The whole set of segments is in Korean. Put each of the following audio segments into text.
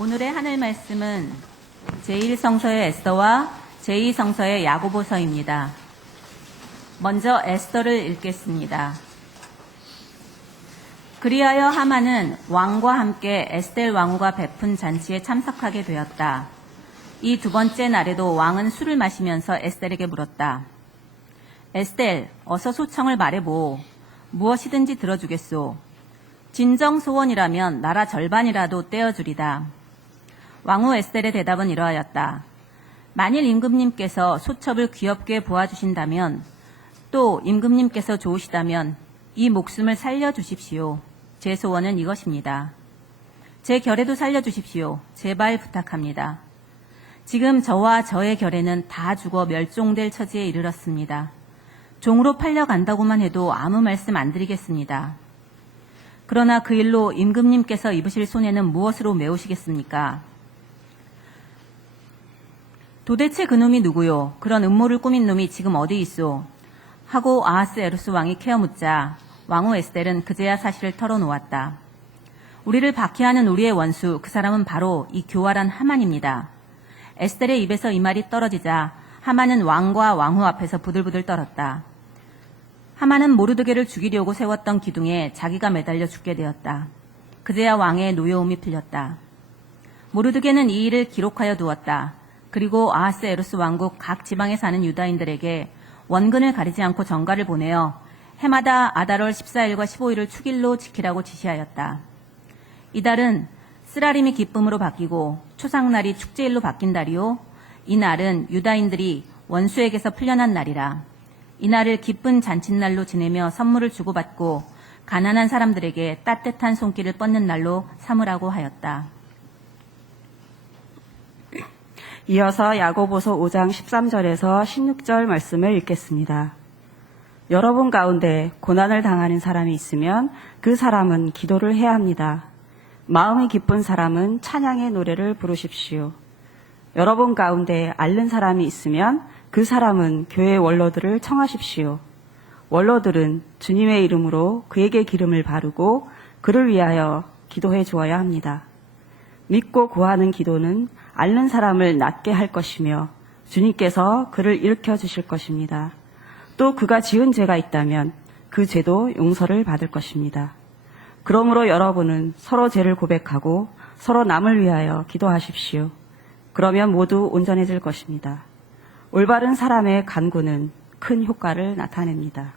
오늘의 하늘 말씀은 제1성서의 에스더와 제2성서의 야고보서입니다. 먼저 에스더를 읽겠습니다. 그리하여 하만은 왕과 함께 에스델 왕후가 베푼 잔치에 참석하게 되었다. 이 두 번째 날에도 왕은 술을 마시면서 에스델에게 물었다. 에스델, 어서 소청을 말해보. 무엇이든지 들어주겠소. 진정 소원이라면 나라 절반이라도 떼어주리다. 왕후 에스델의 대답은 이러하였다. 만일 임금님께서 소첩을 귀엽게 보아주신다면, 또 임금님께서 좋으시다면 이 목숨을 살려주십시오. 제 소원은 이것입니다. 제 결에도 살려주십시오. 제발 부탁합니다. 지금 저와 저의 결에는 다 죽어 멸종될 처지에 이르렀습니다. 종으로 팔려간다고만 해도 아무 말씀 안 드리겠습니다. 그러나 그 일로 임금님께서 입으실 손해는 무엇으로 메우시겠습니까? 도대체 그놈이 누구요? 그런 음모를 꾸민 놈이 지금 어디 있소? 하고 아하스에루스 왕이 캐어묻자 왕후 에스델은 그제야 사실을 털어놓았다. 우리를 박해하는 우리의 원수, 그 사람은 바로 이 교활한 하만입니다. 에스델의 입에서 이 말이 떨어지자 하만은 왕과 왕후 앞에서 부들부들 떨었다. 하만은 모르드게를 죽이려고 세웠던 기둥에 자기가 매달려 죽게 되었다. 그제야 왕의 노여움이 풀렸다. 모르드게는 이 일을 기록하여 두었다. 그리고 아하스에루스 왕국 각 지방에 사는 유다인들에게 원근을 가리지 않고 전가를 보내어 해마다 아달월 14일과 15일을 축일로 지키라고 지시하였다. 이달은 쓰라림이 기쁨으로 바뀌고 초상날이 축제일로 바뀐 달이요. 이 날은 유다인들이 원수에게서 풀려난 날이라. 이날을 기쁜 잔칫날로 지내며 선물을 주고받고 가난한 사람들에게 따뜻한 손길을 뻗는 날로 삼으라고 하였다. 이어서 야고보서 5장 13절에서 16절 말씀을 읽겠습니다. 여러분 가운데 고난을 당하는 사람이 있으면 그 사람은 기도를 해야 합니다. 마음이 기쁜 사람은 찬양의 노래를 부르십시오. 여러분 가운데 앓는 사람이 있으면 그 사람은 교회 원로들을 청하십시오. 원로들은 주님의 이름으로 그에게 기름을 바르고 그를 위하여 기도해 주어야 합니다. 믿고 구하는 기도는 앓는 사람을 낫게 할 것이며 주님께서 그를 일으켜 주실 것입니다. 또 그가 지은 죄가 있다면 그 죄도 용서를 받을 것입니다. 그러므로 여러분은 서로 죄를 고백하고 서로 남을 위하여 기도하십시오. 그러면 모두 온전해질 것입니다. 올바른 사람의 간구는 큰 효과를 나타냅니다.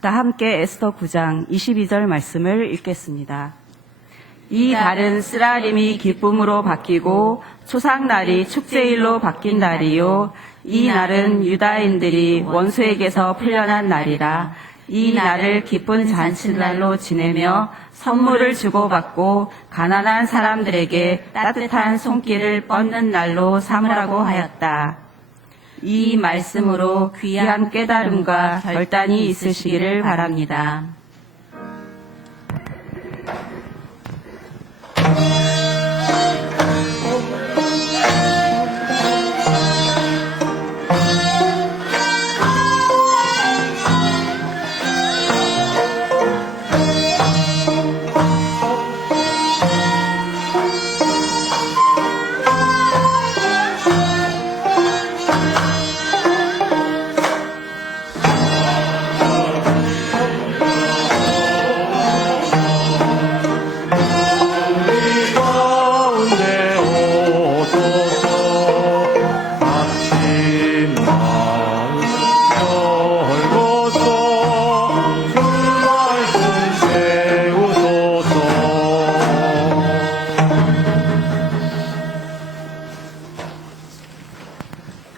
다 함께 에스더 9장 22절 말씀을 읽겠습니다. 이 달은 쓰라림이 기쁨으로 바뀌고 초상날이 축제일로 바뀐 날이요. 이 날은 유다인들이 원수에게서 풀려난 날이라. 이 날을 기쁜 잔칫날로 지내며 선물을 주고받고 가난한 사람들에게 따뜻한 손길을 뻗는 날로 삼으라고 하였다. 이 말씀으로 귀한 깨달음과 결단이 있으시기를 바랍니다.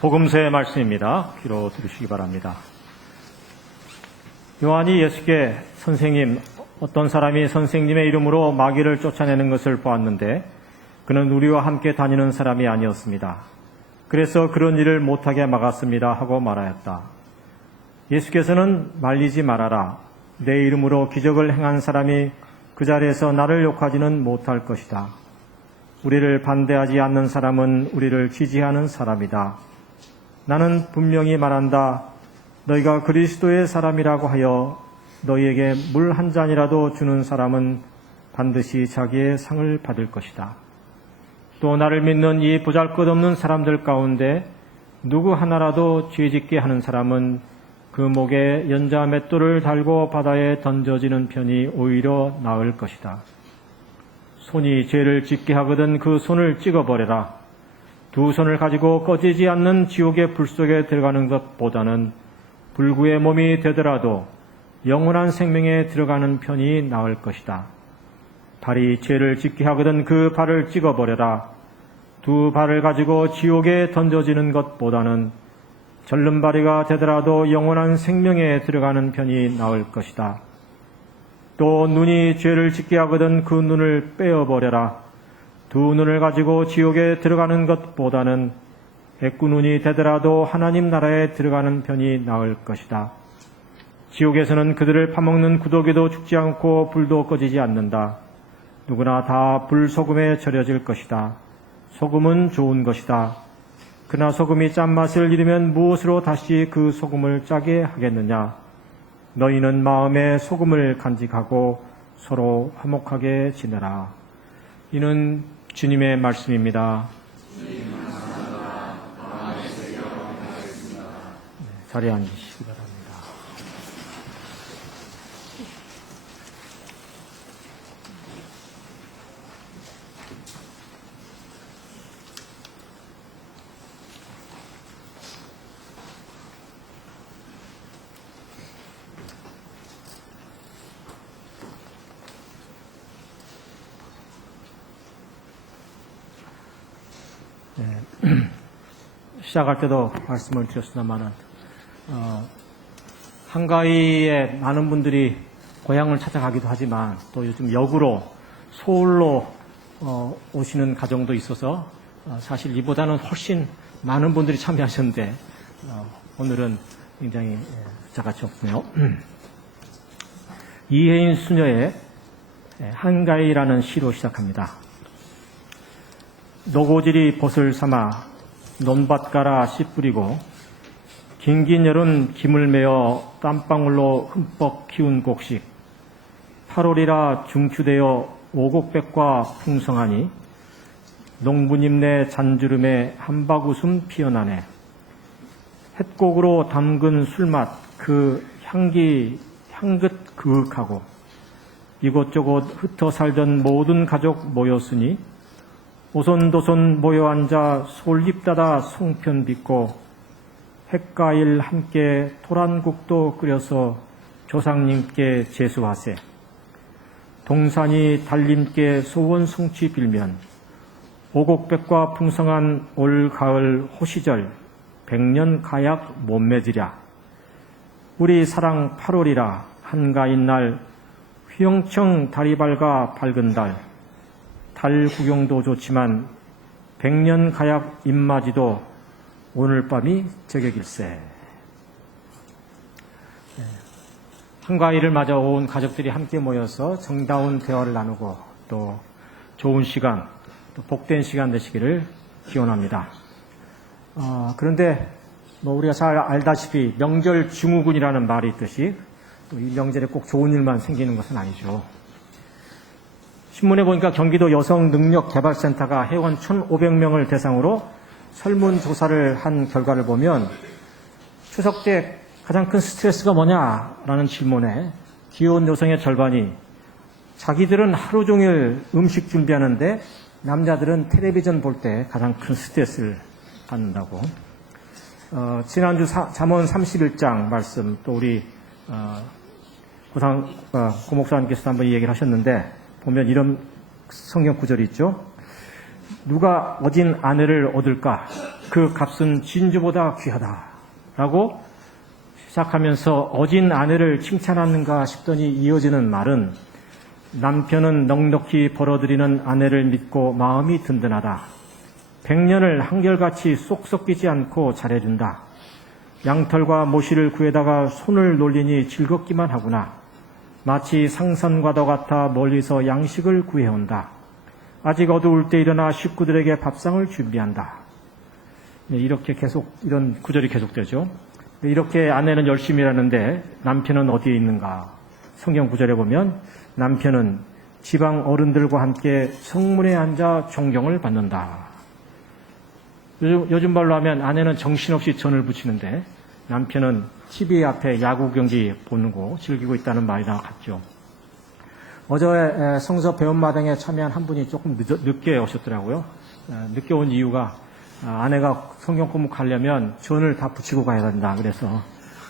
복음서의 말씀입니다. 귀로 들으시기 바랍니다. 요한이 예수께 선생님, 어떤 사람이 선생님의 이름으로 마귀를 쫓아내는 것을 보았는데 그는 우리와 함께 다니는 사람이 아니었습니다. 그래서 그런 일을 못하게 막았습니다 하고 말하였다. 예수께서는 말리지 말아라. 내 이름으로 기적을 행한 사람이 그 자리에서 나를 욕하지는 못할 것이다. 우리를 반대하지 않는 사람은 우리를 지지하는 사람이다. 나는 분명히 말한다. 너희가 그리스도의 사람이라고 하여 너희에게 물 한 잔이라도 주는 사람은 반드시 자기의 상을 받을 것이다. 또 나를 믿는 이 보잘것없는 사람들 가운데 누구 하나라도 죄짓게 하는 사람은 그 목에 연자 맷돌을 달고 바다에 던져지는 편이 오히려 나을 것이다. 손이 죄를 짓게 하거든 그 손을 찍어버려라. 두 손을 가지고 꺼지지 않는 지옥의 불 속에 들어가는 것보다는 불구의 몸이 되더라도 영원한 생명에 들어가는 편이 나을 것이다. 발이 죄를 짓게 하거든 그 발을 찍어버려라. 두 발을 가지고 지옥에 던져지는 것보다는 절름발이가 되더라도 영원한 생명에 들어가는 편이 나을 것이다. 또 눈이 죄를 짓게 하거든 그 눈을 빼어버려라. 두 눈을 가지고 지옥에 들어가는 것보다는 애꾸눈이 되더라도 하나님 나라에 들어가는 편이 나을 것이다. 지옥에서는 그들을 파먹는 구더기도 죽지 않고 불도 꺼지지 않는다. 누구나 다 불소금에 절여질 것이다. 소금은 좋은 것이다. 그러나 소금이 짠맛을 잃으면 무엇으로 다시 그 소금을 짜게 하겠느냐? 너희는 마음에 소금을 간직하고 서로 화목하게 지내라. 이는 주님의 말씀입니다. 자리에 앉으시기 바랍니다. 시작할 때도 말씀을 드렸습니다만은 한가위에 많은 분들이 고향을 찾아가기도 하지만 또 요즘 역으로 서울로 오시는 가정도 있어서 사실 이보다는 훨씬 많은 분들이 참여하셨는데 오늘은 굉장히 숫자가 적네요. 이혜인 수녀의 한가위라는 시로 시작합니다. 노고질이 벗을 삼아 논밭 갈아 씨 뿌리고 긴긴 여름 김을 메어 땀방울로 흠뻑 키운 곡식 8월이라 중추되어 오곡백과 풍성하니 농부님 내 잔주름에 한박웃음 피어나네. 햇곡으로 담근 술맛 그 향긋 그윽하고 이곳저곳 흩어 살던 모든 가족 모였으니 오손도손 모여 앉아 솔잎 닫아 송편 빚고 햇과일 함께 토란국도 끓여서 조상님께 제수하세. 동산이 달님께 소원 성취 빌면 오곡백과 풍성한 올 가을 호시절 백년 가약 못 맺으랴. 우리 사랑 8월이라 한가인 날 휘영청 달이 밝아 밝은 달 구경도 좋지만 백년 가약 입맞이도 오늘 밤이 저격일세. 한가위를 맞아 온 가족들이 함께 모여서 정다운 대화를 나누고 또 좋은 시간, 또 복된 시간 되시기를 기원합니다. 그런데 우리가 잘 알다시피 명절 증후군이라는 말이 있듯이 또 이 명절에 꼭 좋은 일만 생기는 것은 아니죠. 신문에 보니까 경기도 여성능력개발센터가 회원 1,500명을 대상으로 설문조사를 한 결과를 보면 추석 때 가장 큰 스트레스가 뭐냐라는 질문에 귀여운 여성의 절반이 자기들은 하루 종일 음식 준비하는데 남자들은 텔레비전 볼 때 가장 큰 스트레스를 받는다고. 지난주 잠언 31장 말씀 또 우리 고 목사님께서도 한번 이 얘기를 하셨는데 보면 이런 성경 구절이 있죠. 누가 어진 아내를 얻을까? 그 값은 진주보다 귀하다. 라고 시작하면서 어진 아내를 칭찬하는가 싶더니 이어지는 말은 남편은 넉넉히 벌어들이는 아내를 믿고 마음이 든든하다. 100년을 한결같이 쏙 섞이지 않고 잘해준다. 양털과 모시를 구해다가 손을 놀리니 즐겁기만 하구나. 마치 상선과도 같아 멀리서 양식을 구해온다. 아직 어두울 때 일어나 식구들에게 밥상을 준비한다. 이렇게 계속 이런 구절이 계속되죠. 이렇게 아내는 열심히 일하는데 남편은 어디에 있는가? 성경 구절에 보면 남편은 지방 어른들과 함께 성문에 앉아 존경을 받는다. 요즘 말로 하면 아내는 정신없이 전을 붙이는데 남편은 TV 앞에 야구 경기 보고 즐기고 있다는 말이랑 같죠. 어제 성서 배움마당에 참여한 한 분이 조금 늦게 오셨더라고요. 늦게 온 이유가 아내가 성경 공부하려면 전을 다 붙이고 가야 된다. 그래서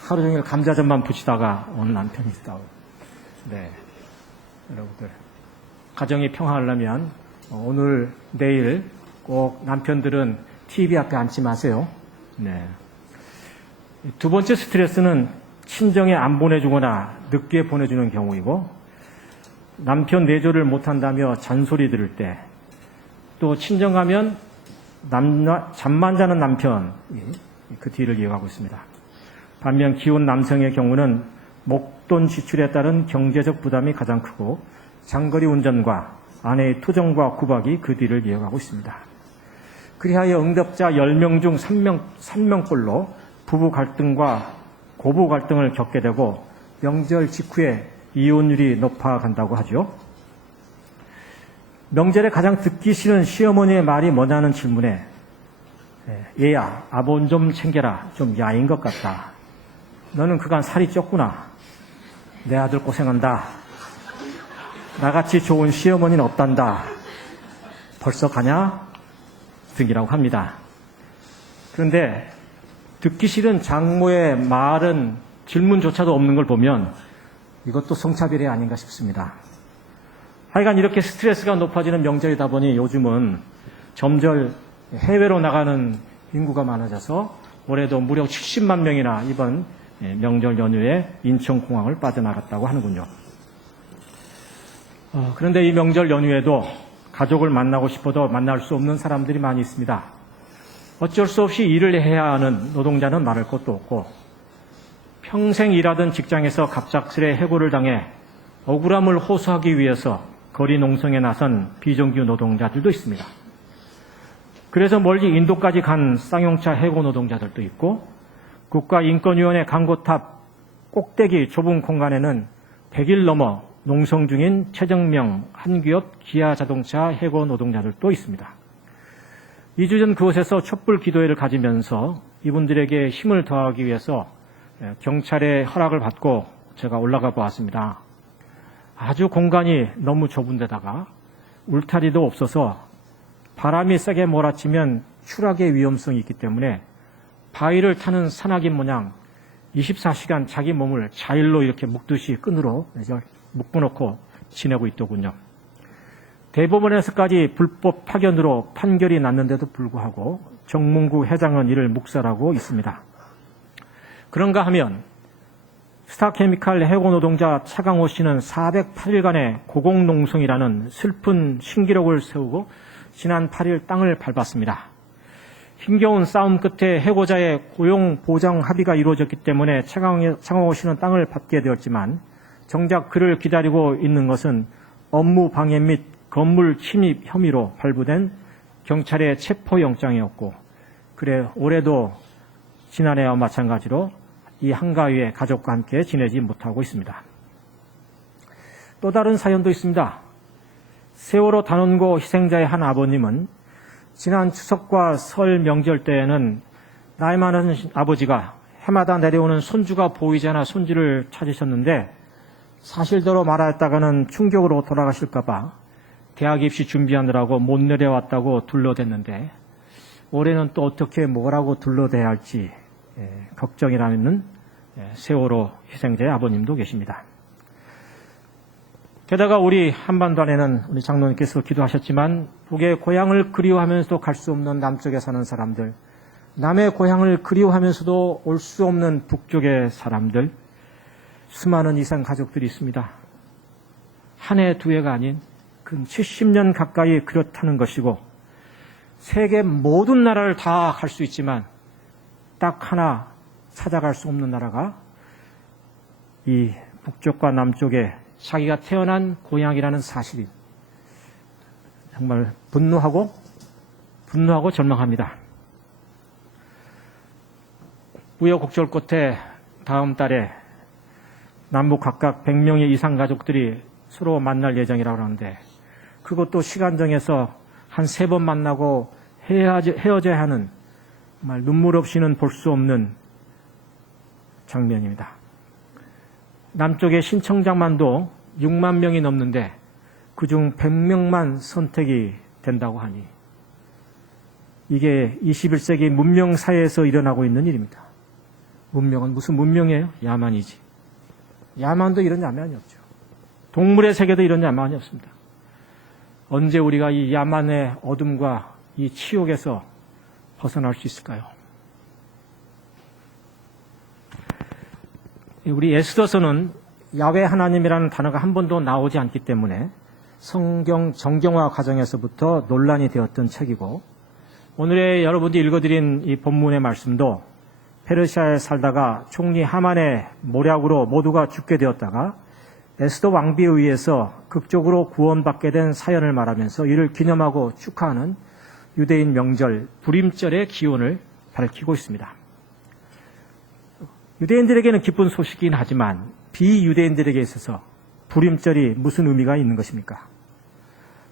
하루 종일 감자전만 붙이다가 온 남편이 있다고. 네, 여러분들 가정이 평화하려면 오늘 내일 꼭 남편들은 TV 앞에 앉지 마세요. 네. 두 번째 스트레스는 친정에 안 보내주거나 늦게 보내주는 경우이고, 남편 내조를 못한다며 잔소리 들을 때, 또 친정 가면 잠만 자는 남편, 그 뒤를 이어가고 있습니다. 반면 기혼 남성의 경우는 목돈 지출에 따른 경제적 부담이 가장 크고 장거리 운전과 아내의 투정과 구박이 그 뒤를 이어가고 있습니다. 그리하여 응답자 10명 중 3명꼴로 부부 갈등과 고부 갈등을 겪게 되고 명절 직후에 이혼율이 높아간다고 하죠. 명절에 가장 듣기 싫은 시어머니의 말이 뭐냐는 질문에 얘야, 아본 좀 챙겨라. 좀 야인 것 같다. 너는 그간 살이 쪘구나. 내 아들 고생한다. 나같이 좋은 시어머니는 없단다. 벌써 가냐? 등이라고 합니다. 그런데 듣기 싫은 장모의 말은 질문조차도 없는 걸 보면 이것도 성차별이 아닌가 싶습니다. 하여간 이렇게 스트레스가 높아지는 명절이다 보니 요즘은 점점 해외로 나가는 인구가 많아져서 올해도 무려 70만 명이나 이번 명절 연휴에 인천공항을 빠져나갔다고 하는군요. 그런데 이 명절 연휴에도 가족을 만나고 싶어도 만날 수 없는 사람들이 많이 있습니다. 어쩔 수 없이 일을 해야 하는 노동자는 말할 것도 없고, 평생 일하던 직장에서 갑작스레 해고를 당해 억울함을 호소하기 위해서 거리 농성에 나선 비정규 노동자들도 있습니다. 그래서 멀리 인도까지 간 쌍용차 해고 노동자들도 있고, 국가인권위원회 광고탑 꼭대기 좁은 공간에는 100일 넘어 농성 중인 최정명 한기업 기아자동차 해고 노동자들도 있습니다. 2주 전 그곳에서 촛불 기도회를 가지면서 이분들에게 힘을 더하기 위해서 경찰의 허락을 받고 제가 올라가 보았습니다. 아주 공간이 너무 좁은 데다가 울타리도 없어서 바람이 세게 몰아치면 추락의 위험성이 있기 때문에 바위를 타는 산악인 모양 24시간 자기 몸을 자일로 이렇게 묶듯이 끈으로 묶어놓고 지내고 있더군요. 대법원에서까지 불법 파견으로 판결이 났는데도 불구하고 정문구 회장은 이를 묵살하고 있습니다. 그런가 하면 스타케미칼 해고 노동자 차강호 씨는 408일간의 고공농성이라는 슬픈 신기록을 세우고 지난 8일 땅을 밟았습니다. 힘겨운 싸움 끝에 해고자의 고용 보장 합의가 이루어졌기 때문에 차강호 씨는 땅을 받게 되었지만 정작 그를 기다리고 있는 것은 업무 방해 및 건물 침입 혐의로 발부된 경찰의 체포영장이었고, 그래 올해도 지난해와 마찬가지로 이 한가위에 가족과 함께 지내지 못하고 있습니다. 또 다른 사연도 있습니다. 세월호 단원고 희생자의 한 아버님은 지난 추석과 설 명절 때에는 나이 많은 아버지가 해마다 내려오는 손주가 보이지 않아 손주를 찾으셨는데 사실대로 말하였다가는 충격으로 돌아가실까 봐 대학 입시 준비하느라고 못 내려왔다고 둘러댔는데 올해는 또 어떻게 뭐라고 둘러대야 할지 걱정이라는 세월호 희생자의 아버님도 계십니다. 게다가 우리 한반도 안에는 우리 장로님께서 기도하셨지만 북의 고향을 그리워하면서도 갈 수 없는 남쪽에 사는 사람들, 남의 고향을 그리워하면서도 올 수 없는 북쪽의 사람들, 수많은 이상 가족들이 있습니다. 한 해, 두 해가 아닌 근 70년 가까이 그렇다는 것이고, 세계 모든 나라를 다 갈 수 있지만 딱 하나 찾아갈 수 없는 나라가 이 북쪽과 남쪽에 자기가 태어난 고향이라는 사실이 정말 분노하고 절망합니다. 우여곡절 끝에 다음 달에 남북 각각 100명의 이상 가족들이 서로 만날 예정이라고 하는데 그것도 시간 정해서 한 3번 만나고 헤어져야 하는 정말 눈물 없이는 볼 수 없는 장면입니다. 남쪽의 신청자만도 6만 명이 넘는데 그중 100명만 선택이 된다고 하니 이게 21세기 문명 사회에서 일어나고 있는 일입니다. 문명은 무슨 문명이에요? 야만이지. 야만도 이런 야만이 없죠. 동물의 세계도 이런 야만이 없습니다. 언제 우리가 이 야만의 어둠과 이 치욕에서 벗어날 수 있을까요? 우리 에스더서는 야훼 하나님이라는 단어가 한 번도 나오지 않기 때문에 성경 정경화 과정에서부터 논란이 되었던 책이고 오늘의 여러분들이 읽어드린 이 본문의 말씀도 페르시아에 살다가 총리 하만의 모략으로 모두가 죽게 되었다가 에스더 왕비에 의해서 극적으로 구원받게 된 사연을 말하면서 이를 기념하고 축하하는 유대인 명절 불임절의 기원을 밝히고 있습니다. 유대인들에게는 기쁜 소식이긴 하지만 비유대인들에게 있어서 불임절이 무슨 의미가 있는 것입니까?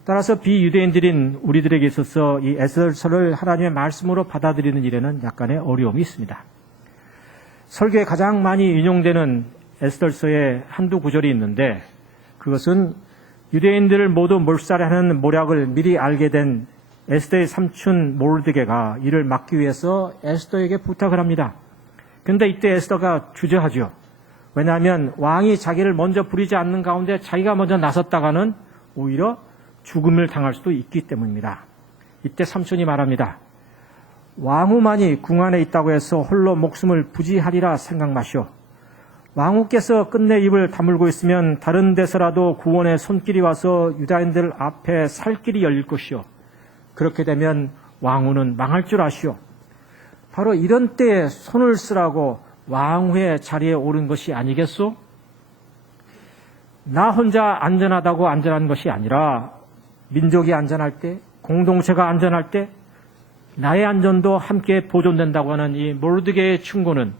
따라서 비유대인들인 우리들에게 있어서 이 에스더서를 하나님의 말씀으로 받아들이는 일에는 약간의 어려움이 있습니다. 설교에 가장 많이 인용되는 에스더서의 한두 구절이 있는데 그것은 유대인들을 모두 몰살하는 모략을 미리 알게 된 에스더의 삼촌 모르드게가 이를 막기 위해서 에스더에게 부탁을 합니다. 그런데 이때 에스더가 주저하죠. 왜냐하면 왕이 자기를 먼저 부리지 않는 가운데 자기가 먼저 나섰다가는 오히려 죽음을 당할 수도 있기 때문입니다. 이때 삼촌이 말합니다. 왕후만이 궁 안에 있다고 해서 홀로 목숨을 부지하리라 생각 마시오. 왕후께서 끝내 입을 다물고 있으면 다른 데서라도 구원의 손길이 와서 유다인들 앞에 살 길이 열릴 것이오. 그렇게 되면 왕후는 망할 줄 아시오. 바로 이런 때에 손을 쓰라고 왕후의 자리에 오른 것이 아니겠소? 나 혼자 안전하다고 안전한 것이 아니라 민족이 안전할 때, 공동체가 안전할 때 나의 안전도 함께 보존된다고 하는 이 모르드게의 충고는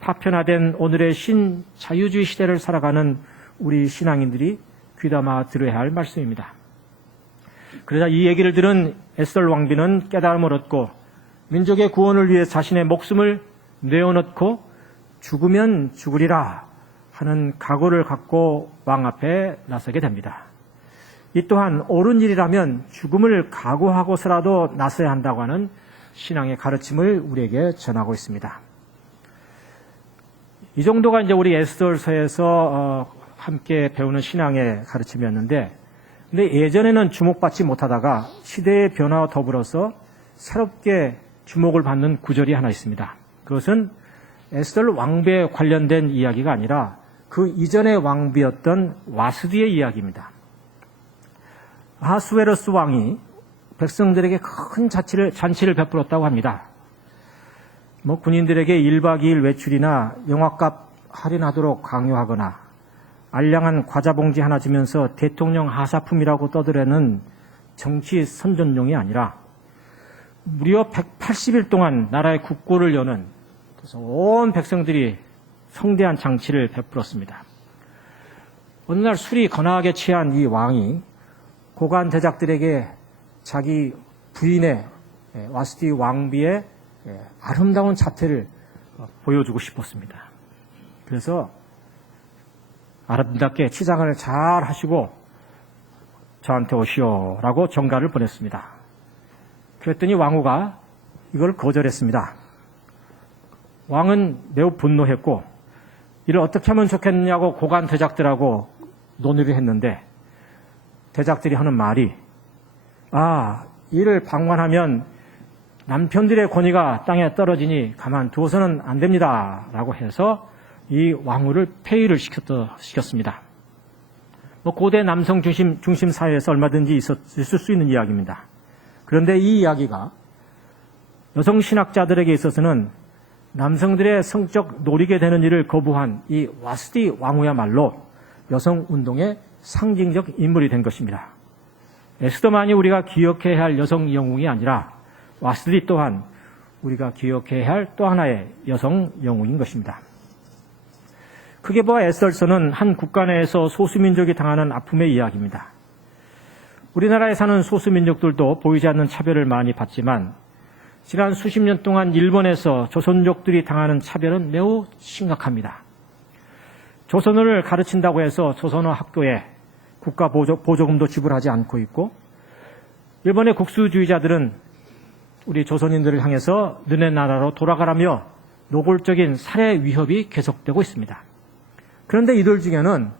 파편화된 오늘의 신자유주의 시대를 살아가는 우리 신앙인들이 귀담아 들어야 할 말씀입니다. 그러자 이 얘기를 들은 에스더 왕비는 깨달음을 얻고 민족의 구원을 위해 자신의 목숨을 내어놓고 죽으면 죽으리라 하는 각오를 갖고 왕 앞에 나서게 됩니다. 이 또한 옳은 일이라면 죽음을 각오하고서라도 나서야 한다고 하는 신앙의 가르침을 우리에게 전하고 있습니다. 이 정도가 이제 우리 에스더서에서 함께 배우는 신앙의 가르침이었는데, 근데 예전에는 주목받지 못하다가 시대의 변화와 더불어서 새롭게 주목을 받는 구절이 하나 있습니다. 그것은 에스더 왕비에 관련된 이야기가 아니라 그 이전의 왕비였던 와스디의 이야기입니다. 아하수에로스 왕이 백성들에게 큰 잔치를 베풀었다고 합니다. 군인들에게 1박 2일 외출이나 영화값 할인하도록 강요하거나 알량한 과자 봉지 하나 주면서 대통령 하사품이라고 떠들어내는 정치 선전용이 아니라 무려 180일 동안 나라의 국고를 여는, 그래서 온 백성들이 성대한 장치를 베풀었습니다. 어느 날 술이 거나하게 취한 이 왕이 고관 대작들에게 자기 부인의 와스디 왕비의 아름다운 자태를 보여주고 싶었습니다. 그래서 아름답게 치장을 잘 하시고 저한테 오시오라고 전가를 보냈습니다. 그랬더니 왕후가 이걸 거절했습니다. 왕은 매우 분노했고 이를 어떻게 하면 좋겠느냐고 고관 대작들하고 논의를 했는데 대작들이 하는 말이 이를 방관하면 남편들의 권위가 땅에 떨어지니 가만두어서는 안 됩니다 라고 해서 이 왕후를 폐위를 시켰습니다. 고대 남성 중심 사회에서 얼마든지 있을 수 있는 이야기입니다. 그런데 이 이야기가 여성 신학자들에게 있어서는 남성들의 성적 노리게 되는 일을 거부한 이 와스디 왕후야말로 여성 운동의 상징적 인물이 된 것입니다. 에스더만이 우리가 기억해야 할 여성 영웅이 아니라 와스디 또한 우리가 기억해야 할 또 하나의 여성 영웅인 것입니다. 크게 보아 에셀서는 한 국가 내에서 소수민족이 당하는 아픔의 이야기입니다. 우리나라에 사는 소수민족들도 보이지 않는 차별을 많이 받지만 지난 수십 년 동안 일본에서 조선족들이 당하는 차별은 매우 심각합니다. 조선어를 가르친다고 해서 조선어 학교에 국가 보조금도 지불하지 않고 있고, 일본의 국수주의자들은 우리 조선인들을 향해서 너네 나라로 돌아가라며 노골적인 살해 위협이 계속되고 있습니다. 그런데 이들 중에는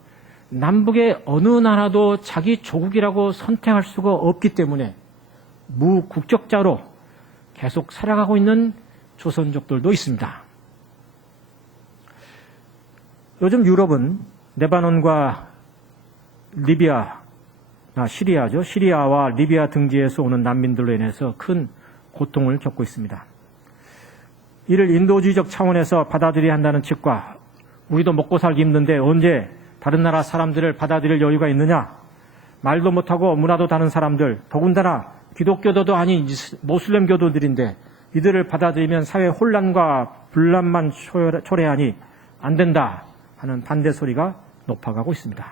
남북의 어느 나라도 자기 조국이라고 선택할 수가 없기 때문에 무국적자로 계속 살아가고 있는 조선족들도 있습니다. 요즘 유럽은 레바논과 시리아와 리비아 등지에서 오는 난민들로 인해서 큰 고통을 겪고 있습니다. 이를 인도주의적 차원에서 받아들여야 한다는 측과 우리도 먹고 살기 힘든데 언제 다른 나라 사람들을 받아들일 여유가 있느냐, 말도 못하고 문화도 다른 사람들, 더군다나 기독교도도 아닌 모슬렘 교도들인데 이들을 받아들이면 사회 혼란과 분란만 초래하니 안 된다 하는 반대 소리가 높아가고 있습니다.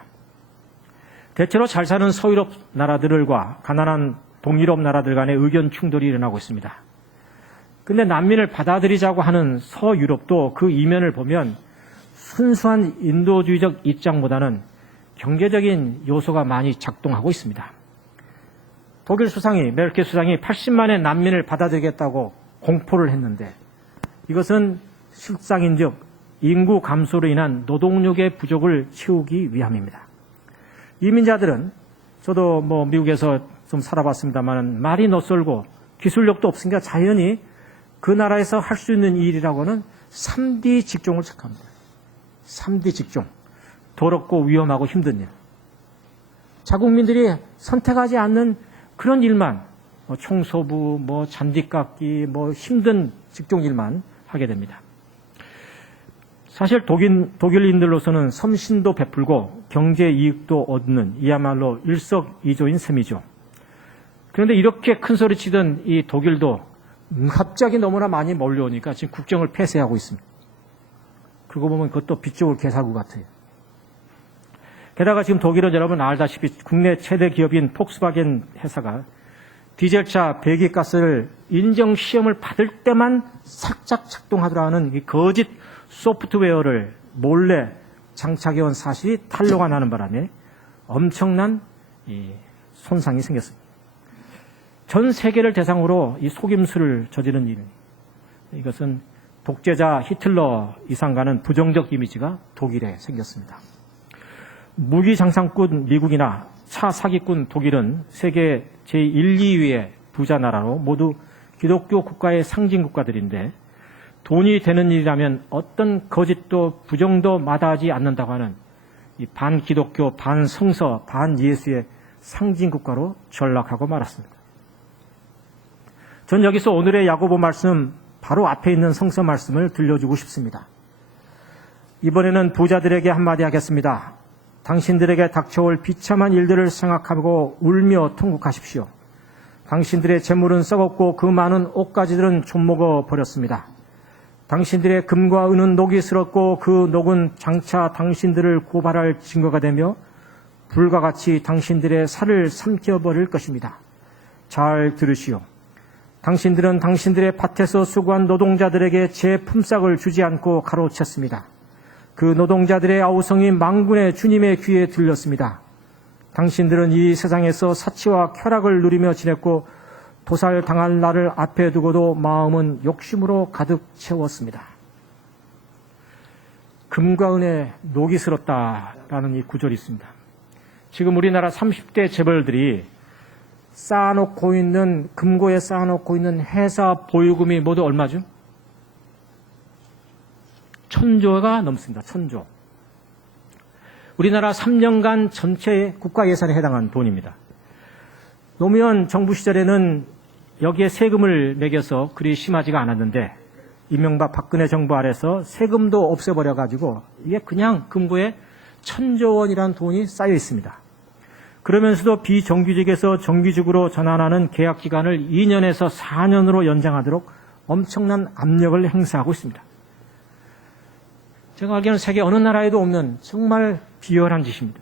대체로 잘 사는 서유럽 나라들과 가난한 동유럽 나라들 간의 의견 충돌이 일어나고 있습니다. 그런데 난민을 받아들이자고 하는 서유럽도 그 이면을 보면 순수한 인도주의적 입장보다는 경제적인 요소가 많이 작동하고 있습니다. 독일 메르켈 수상이 80만의 난민을 받아들이겠다고 공포를 했는데 이것은 실상인즉 인구 감소로 인한 노동력의 부족을 채우기 위함입니다. 이민자들은 저도 미국에서 좀 살아봤습니다만 말이 낯설고 기술력도 없으니까 자연히 그 나라에서 할 수 있는 일이라고는 3D 직종을 택합니다. 3D 직종. 더럽고 위험하고 힘든 일. 자국민들이 선택하지 않는 그런 일만, 청소부, 잔디 깎기, 힘든 직종 일만 하게 됩니다. 사실 독일인들로서는 섬신도 베풀고 경제 이익도 얻는 이야말로 일석이조인 셈이죠. 그런데 이렇게 큰 소리 치던 이 독일도 갑자기 너무나 많이 몰려오니까 지금 국정을 폐쇄하고 있습니다. 그러고 보면 그것도 빚죽을 개사구 같아요. 게다가 지금 독일은 여러분 알다시피 국내 최대 기업인 폭스바겐 회사가 디젤차 배기가스를 인정 시험을 받을 때만 살짝 작동하더라는 이 거짓 소프트웨어를 몰래 장착해온 사실이 탄로가 나는 바람에 엄청난 손상이 생겼습니다. 전 세계를 대상으로 이 속임수를 저지른 일, 이것은 독재자 히틀러 이상가는 부정적 이미지가 독일에 생겼습니다. 무기 장상꾼 미국이나 차 사기꾼 독일은 세계 제1, 2위의 부자 나라로 모두 기독교 국가의 상징 국가들인데 돈이 되는 일이라면 어떤 거짓도 부정도 마다하지 않는다고 하는 이 반기독교, 반성서, 반예수의 상징 국가로 전락하고 말았습니다. 전 여기서 오늘의 야고보 말씀 바로 앞에 있는 성서 말씀을 들려주고 싶습니다. 이번에는 부자들에게 한마디 하겠습니다. 당신들에게 닥쳐올 비참한 일들을 생각하고 울며 통곡하십시오. 당신들의 재물은 썩었고 그 많은 옷가지들은 좀먹어 버렸습니다. 당신들의 금과 은은 녹이 슬었고 그 녹은 장차 당신들을 고발할 증거가 되며 불과 같이 당신들의 살을 삼켜버릴 것입니다. 잘 들으시오. 당신들은 당신들의 밭에서 수고한 노동자들에게 제 품삯을 주지 않고 가로챘습니다. 그 노동자들의 아우성이 만군의 주님의 귀에 들렸습니다. 당신들은 이 세상에서 사치와 쾌락을 누리며 지냈고 도살당할 날을 앞에 두고도 마음은 욕심으로 가득 채웠습니다. 금과 은에 녹이 슬었다라는 이 구절이 있습니다. 지금 우리나라 30대 재벌들이 쌓아놓고 있는, 금고에 쌓아놓고 있는 회사 보유금이 모두 얼마죠? 1,000조가 넘습니다. 1,000조. 우리나라 3년간 전체 국가 예산에 해당한 돈입니다. 노무현 정부 시절에는 여기에 세금을 매겨서 그리 심하지가 않았는데 이명박 박근혜 정부 아래서 세금도 없애버려가지고 이게 그냥 금고에 1,000조 원이라는 돈이 쌓여 있습니다. 그러면서도 비정규직에서 정규직으로 전환하는 계약 기간을 2년에서 4년으로 연장하도록 엄청난 압력을 행사하고 있습니다. 제가 알기로는 세계 어느 나라에도 없는 정말 비열한 짓입니다.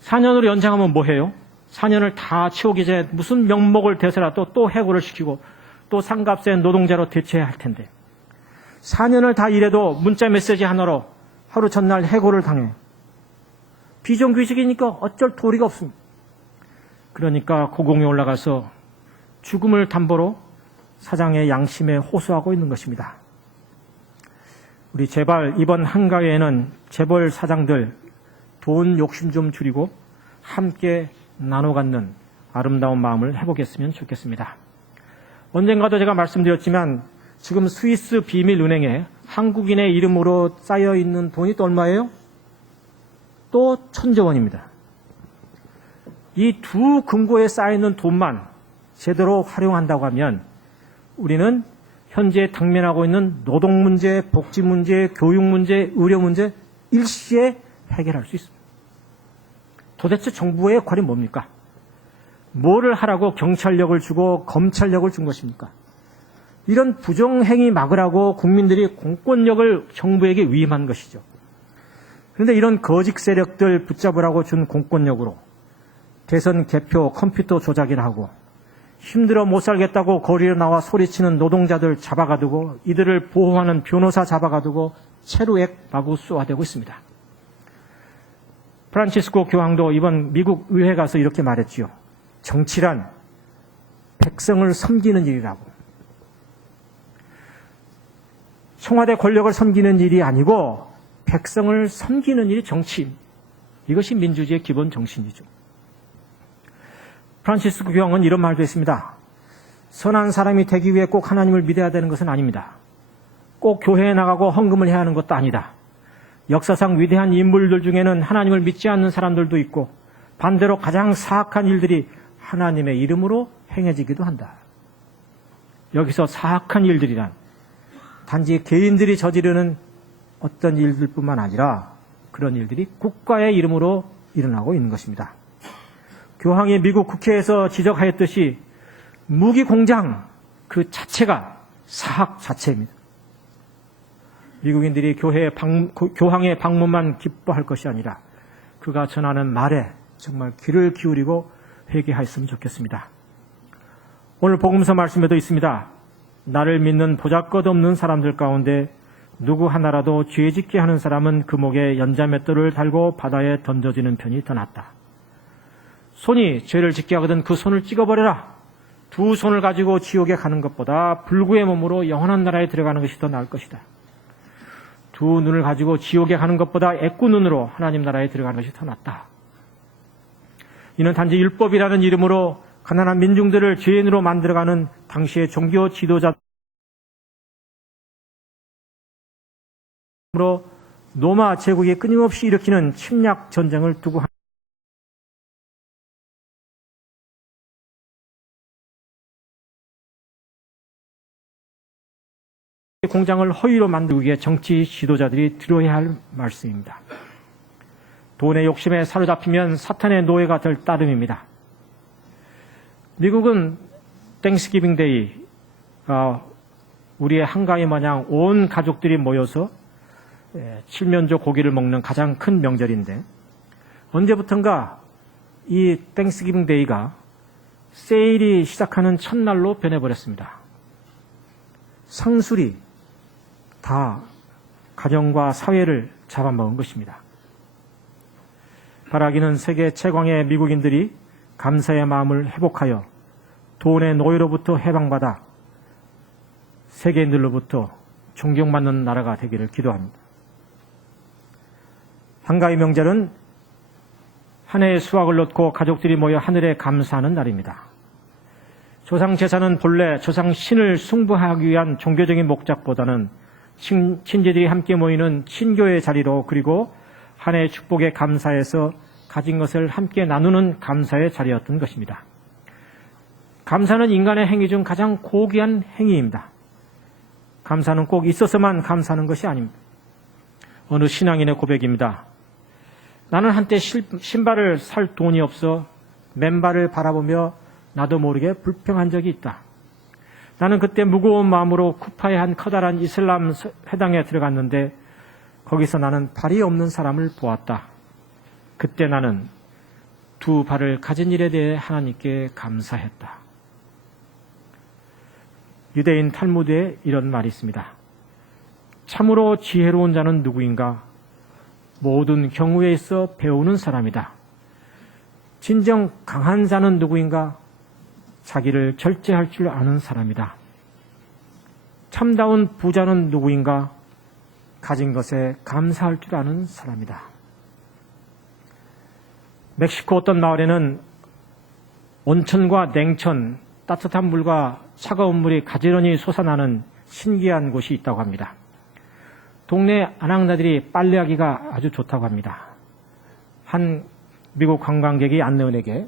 4년으로 연장하면 뭐해요? 4년을 다 채우기 전에 무슨 명목을 대서라도 또 해고를 시키고 또 상갑센 노동자로 대체해야 할 텐데 4년을 다 일해도 문자 메시지 하나로 하루 전날 해고를 당해. 비정규직이니까 어쩔 도리가 없습니다. 그러니까 고공에 올라가서 죽음을 담보로 사장의 양심에 호소하고 있는 것입니다. 우리 제발 이번 한가위에는 재벌 사장들 돈 욕심 좀 줄이고 함께 나눠 갖는 아름다운 마음을 해보겠으면 좋겠습니다. 언젠가도 제가 말씀드렸지만 지금 스위스 비밀은행에 한국인의 이름으로 쌓여있는 돈이 또 얼마예요? 또 1,000조 원입니다. 이 두 금고에 쌓여있는 돈만 제대로 활용한다고 하면 우리는 현재 당면하고 있는 노동 문제, 복지 문제, 교육 문제, 의료 문제 일시에 해결할 수 있습니다. 도대체 정부의 역할이 뭡니까? 뭐를 하라고 경찰력을 주고 검찰력을 준 것입니까? 이런 부정행위 막으라고 국민들이 공권력을 정부에게 위임한 것이죠. 그런데 이런 거짓 세력들 붙잡으라고 준 공권력으로 대선 개표 컴퓨터 조작이나 하고 힘들어 못 살겠다고 거리로 나와 소리치는 노동자들 잡아가두고 이들을 보호하는 변호사 잡아가두고 체류액 마구 쏘아대고 있습니다. 프란치스코 교황도 이번 미국 의회 가서 이렇게 말했지요. 정치란 백성을 섬기는 일이라고. 청와대 권력을 섬기는 일이 아니고 백성을 섬기는 일이 정치. 이것이 민주주의의 기본 정신이죠. 프란치스코 교황은 이런 말도 했습니다. 선한 사람이 되기 위해 꼭 하나님을 믿어야 되는 것은 아닙니다. 꼭 교회에 나가고 헌금을 해야 하는 것도 아니다. 역사상 위대한 인물들 중에는 하나님을 믿지 않는 사람들도 있고 반대로 가장 사악한 일들이 하나님의 이름으로 행해지기도 한다. 여기서 사악한 일들이란 단지 개인들이 저지르는 어떤 일들뿐만 아니라 그런 일들이 국가의 이름으로 일어나고 있는 것입니다. 교황이 미국 국회에서 지적하였듯이 무기 공장 그 자체가 사악 자체입니다. 미국인들이 교황의 방문만 기뻐할 것이 아니라 그가 전하는 말에 정말 귀를 기울이고 회개하였으면 좋겠습니다. 오늘 복음서 말씀에도 있습니다. 나를 믿는 보잘것없는 사람들 가운데 누구 하나라도 죄 짓게 하는 사람은 그 목에 연자맷돌을 달고 바다에 던져지는 편이 더 낫다. 손이 죄를 짓게 하거든 그 손을 찍어버려라. 두 손을 가지고 지옥에 가는 것보다 불구의 몸으로 영원한 나라에 들어가는 것이 더 나을 것이다. 두 눈을 가지고 지옥에 가는 것보다 애꾸 눈으로 하나님 나라에 들어가는 것이 더 낫다. 이는 단지 율법이라는 이름으로 가난한 민중들을 죄인으로 만들어가는 당시의 종교 지도자로 로마 제국이 끊임없이 일으키는 침략 전쟁을 두고 공장을 허위로 만들기 위해 정치 지도자들이 들어야 할 말씀입니다. 돈의 욕심에 사로잡히면 사탄의 노예가 될 따름입니다. 미국은 땡스기빙 데이, 우리의 한가위 마냥 온 가족들이 모여서 칠면조 고기를 먹는 가장 큰 명절인데 언제부턴가 이 땡스기빙 데이가 세일이 시작하는 첫날로 변해버렸습니다. 상술이 다 가정과 사회를 잡아먹은 것입니다. 바라기는 세계 최강의 미국인들이 감사의 마음을 회복하여 돈의 노예로부터 해방받아 세계인들로부터 존경받는 나라가 되기를 기도합니다. 한가위 명절은 한 해의 수확을 얻고 가족들이 모여 하늘에 감사하는 날입니다. 조상 제사는 본래 조상 신을 숭배하기 위한 종교적인 목적보다는 친지들이 함께 모이는 친교의 자리로 그리고 한 해의 축복에 감사해서 가진 것을 함께 나누는 감사의 자리였던 것입니다. 감사는 인간의 행위 중 가장 고귀한 행위입니다. 감사는 꼭 있어서만 감사하는 것이 아닙니다. 어느 신앙인의 고백입니다. 나는 한때 신발을 살 돈이 없어 맨발을 바라보며 나도 모르게 불평한 적이 있다. 나는 그때 무거운 마음으로 쿠파의 한 커다란 이슬람 회당에 들어갔는데 거기서 나는 발이 없는 사람을 보았다. 그때 나는 두 발을 가진 일에 대해 하나님께 감사했다. 유대인 탈무드에 이런 말이 있습니다. 참으로 지혜로운 자는 누구인가? 모든 경우에 있어 배우는 사람이다. 진정 강한 자는 누구인가? 자기를 절제할 줄 아는 사람이다. 참다운 부자는 누구인가? 가진 것에 감사할 줄 아는 사람이다. 멕시코 어떤 마을에는 온천과 냉천, 따뜻한 물과 차가운 물이 가지런히 솟아나는 신기한 곳이 있다고 합니다. 동네 아낙네들이 빨래하기가 아주 좋다고 합니다. 한 미국 관광객이 안내원에게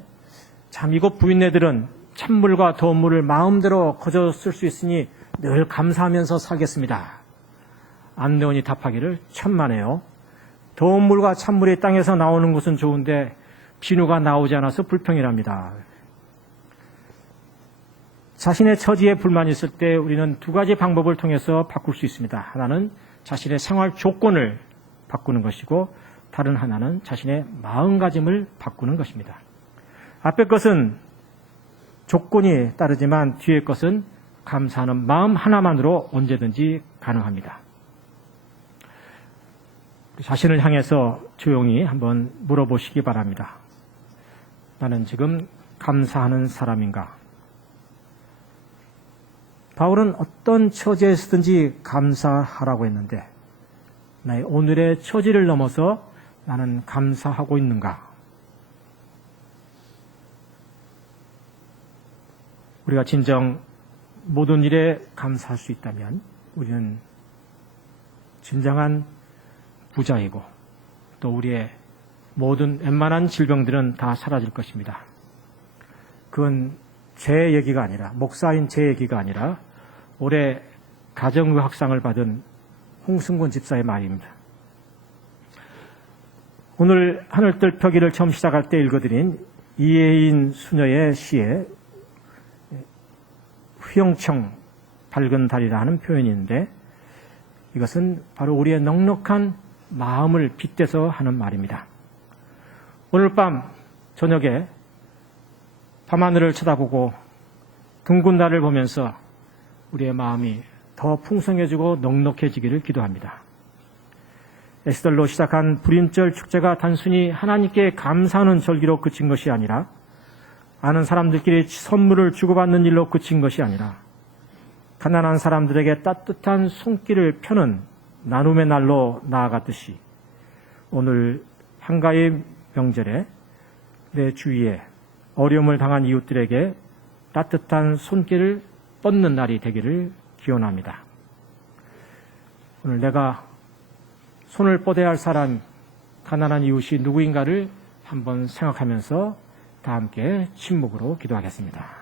참 이곳 부인네들은 찬물과 더운 물을 마음대로 거저 쓸 수 있으니 늘 감사하면서 살겠습니다. 안내원이 답하기를 천만에요. 더운 물과 찬물이 땅에서 나오는 것은 좋은데 비누가 나오지 않아서 불평이랍니다. 자신의 처지에 불만이 있을 때 우리는 두 가지 방법을 통해서 바꿀 수 있습니다. 하나는 자신의 생활 조건을 바꾸는 것이고 다른 하나는 자신의 마음가짐을 바꾸는 것입니다. 앞의 것은 조건이 따르지만 뒤의 것은 감사하는 마음 하나만으로 언제든지 가능합니다. 자신을 향해서 조용히 한번 물어보시기 바랍니다. 나는 지금 감사하는 사람인가? 바울은 어떤 처지에서든지 감사하라고 했는데 나의 오늘의 처지를 넘어서 나는 감사하고 있는가? 우리가 진정 모든 일에 감사할 수 있다면 우리는 진정한 부자이고 또 우리의 모든 웬만한 질병들은 다 사라질 것입니다. 그건 제 얘기가 아니라 목사인 제 얘기가 아니라 올해 가정의학상을 받은 홍승곤 집사의 말입니다. 오늘 하늘뜰 펴기를 처음 시작할 때 읽어드린 이혜인 수녀의 시에 휘영청 밝은 달이라 하는 표현인데 이것은 바로 우리의 넉넉한 마음을 빗대서 하는 말입니다. 오늘 밤 저녁에 밤하늘을 쳐다보고 둥근 달을 보면서 우리의 마음이 더 풍성해지고 넉넉해지기를 기도합니다. 에스더로 시작한 불임절 축제가 단순히 하나님께 감사하는 절기로 그친 것이 아니라 아는 사람들끼리 선물을 주고받는 일로 그친 것이 아니라 가난한 사람들에게 따뜻한 손길을 펴는 나눔의 날로 나아갔듯이 오늘 한가위 명절에 내 주위에 어려움을 당한 이웃들에게 따뜻한 손길을 뻗는 날이 되기를 기원합니다. 오늘 내가 손을 뻗어야 할 사람, 가난한 이웃이 누구인가를 한번 생각하면서 다 함께 침묵으로 기도하겠습니다.